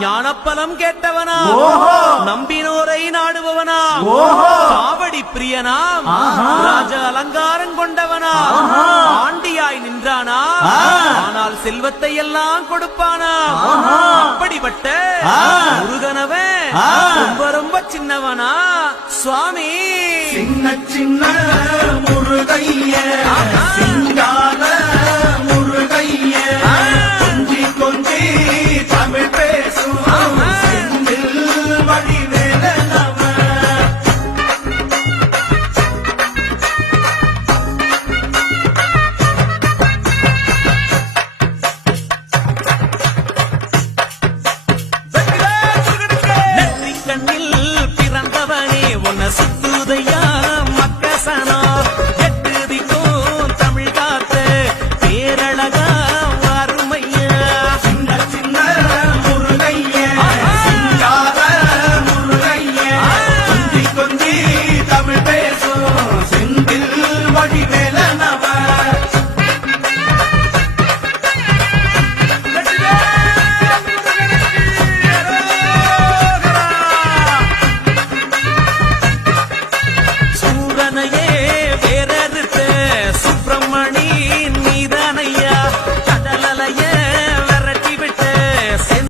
ஞானப்பலம் கேட்டவனா நம்பினோரை நாடுபவனா காவடி பிரியனாம் ராஜ அலங்காரம் கொண்டவனா ஆண்டியாய் நின்றானா ஆனால் செல்வத்தை எல்லாம் கொடுப்பானா அப்படிப்பட்ட முருகனவன் ரொம்ப ரொம்ப சின்னவனா சுவாமி சின்ன சின்ன முருகைய சிங்கார முருகைய கொஞ்சி கொஞ்சி தமிழ் பேசும் செந்தில் வடிவேல நம கண்ணில் பிறந்தவனே உன்னை சுத்துதையா மக்கசனா எட்டு திக்கும் தமிழ் காத்த பேரழகா அருமையா சின்ன சின்ன முருகைய சிங்கார முருகைய கொஞ்சி கொஞ்சி தமிழ் பேசும்